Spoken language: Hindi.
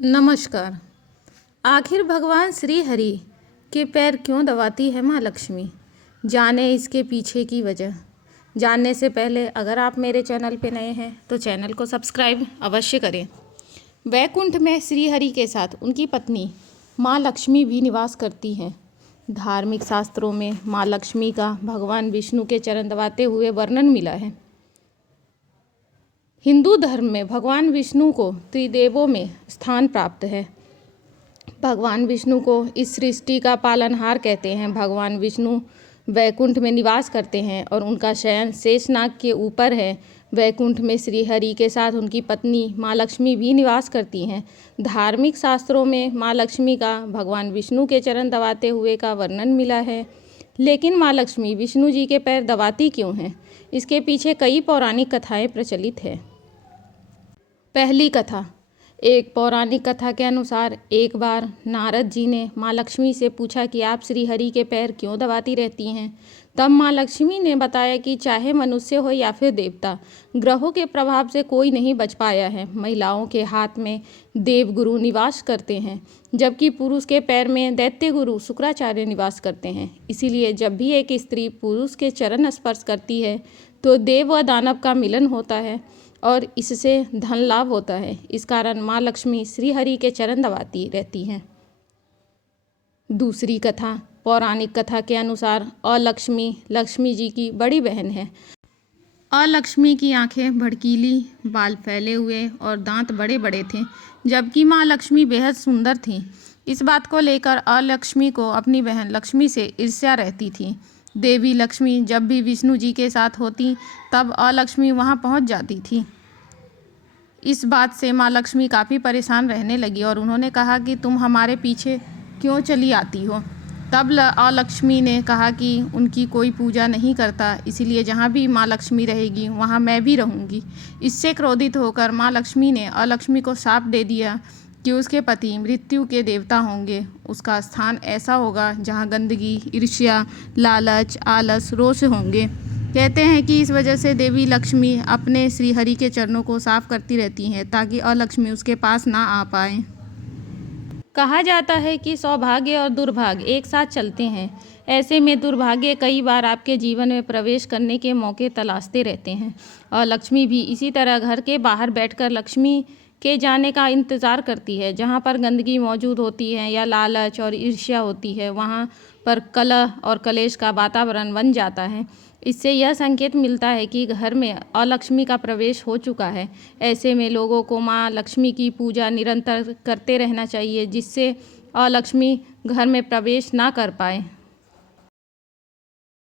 नमस्कार। आखिर भगवान श्री हरि के पैर क्यों दबाती है माँ लक्ष्मी? जाने इसके पीछे की वजह। जानने से पहले अगर आप मेरे चैनल पे नए हैं तो चैनल को सब्सक्राइब अवश्य करें। वैकुंठ में श्री हरि के साथ उनकी पत्नी माँ लक्ष्मी भी निवास करती हैं। धार्मिक शास्त्रों में माँ लक्ष्मी का भगवान विष्णु के चरण दबाते हुए वर्णन मिला है। हिंदू धर्म में भगवान विष्णु को त्रिदेवों में स्थान प्राप्त है। भगवान विष्णु को इस सृष्टि का पालनहार कहते हैं। भगवान विष्णु वैकुंठ में निवास करते हैं और उनका शयन शेषनाग के ऊपर है। वैकुंठ में श्री हरि के साथ उनकी पत्नी माँ लक्ष्मी भी निवास करती हैं। धार्मिक शास्त्रों में माँ लक्ष्मी का भगवान विष्णु के चरण दबाते हुए का वर्णन मिला है। लेकिन माँ लक्ष्मी विष्णु जी के पैर दबाती क्यों हैं? इसके पीछे कई पौराणिक कथाएं प्रचलित है। पहली कथा। एक पौराणिक कथा के अनुसार एक बार नारद जी ने माँ लक्ष्मी से पूछा कि आप श्री हरि के पैर क्यों दबाती रहती हैं। तब माँ लक्ष्मी ने बताया कि चाहे मनुष्य हो या फिर देवता, ग्रहों के प्रभाव से कोई नहीं बच पाया है। महिलाओं के हाथ में देवगुरु निवास करते हैं, जबकि पुरुष के पैर में दैत्य गुरु शुक्राचार्य निवास करते हैं। इसीलिए जब भी एक स्त्री पुरुष के चरण स्पर्श करती है तो देव व दानव का मिलन होता है और इससे धन लाभ होता है। इस कारण माँ लक्ष्मी श्री हरि के चरण दबाती रहती हैं। दूसरी कथा। पौराणिक कथा के अनुसार अलक्ष्मी लक्ष्मी जी की बड़ी बहन है। अलक्ष्मी की आंखें भड़कीली, बाल फैले हुए और दांत बड़े बड़े थे, जबकि माँ लक्ष्मी बेहद सुंदर थीं। इस बात को लेकर अलक्ष्मी को अपनी बहन लक्ष्मी से ईर्ष्या रहती थी। देवी लक्ष्मी जब भी विष्णु जी के साथ होती तब अलक्ष्मी वहां पहुंच जाती थी। इस बात से माँ लक्ष्मी काफ़ी परेशान रहने लगी और उन्होंने कहा कि तुम हमारे पीछे क्यों चली आती हो। तब अलक्ष्मी ने कहा कि उनकी कोई पूजा नहीं करता, इसीलिए जहाँ भी माँ लक्ष्मी रहेगी वहाँ मैं भी रहूँगी। इससे क्रोधित होकर माँ लक्ष्मी ने अलक्ष्मी को शाप दे दिया कि उसके पति मृत्यु के देवता होंगे। उसका स्थान ऐसा होगा जहाँ गंदगी, ईर्ष्या, लालच, आलस, रोष होंगे। कहते हैं कि इस वजह से देवी लक्ष्मी अपने श्री हरि के चरणों को साफ करती रहती हैं ताकि अलक्ष्मी उसके पास ना आ पाए। कहा जाता है कि सौभाग्य और दुर्भाग्य एक साथ चलते हैं। ऐसे में दुर्भाग्य कई बार आपके जीवन में प्रवेश करने के मौके तलाशते रहते हैं और लक्ष्मी भी इसी तरह घर के बाहर बैठकर लक्ष्मी के जाने का इंतज़ार करती है। जहाँ पर गंदगी मौजूद होती है या लालच और ईर्ष्या होती है, वहाँ पर कलह और कलेश का वातावरण बन जाता है। इससे यह संकेत मिलता है कि घर में अलक्ष्मी का प्रवेश हो चुका है। ऐसे में लोगों को माँ लक्ष्मी की पूजा निरंतर करते रहना चाहिए, जिससे अलक्ष्मी घर में प्रवेश ना कर पाए।